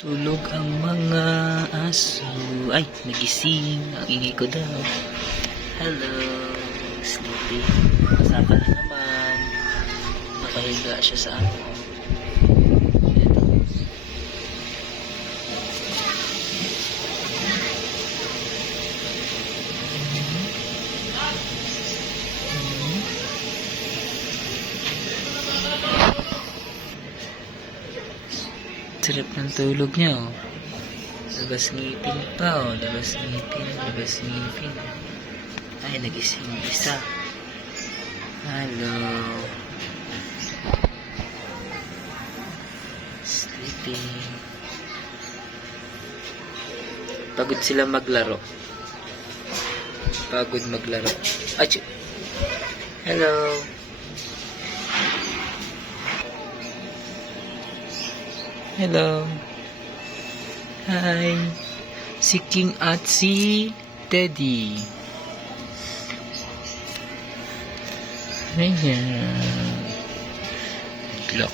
Tulog ang mga aso. Ay, nagising. Ang ingay ko daw. Hello, sleepy. Masaka na naman. Nakahiga siya sa ano. Ito. Sarap ng tulog niya, oh. Labas ngipin pa, oh. Labas ngipin, labas ngipin. Ay, nagising isa. Hello. Sleeping. Pagod sila maglaro. Pagod maglaro. Achoo. Hello. Hello. Hi. Si King at si Teddy. Ayan. Look.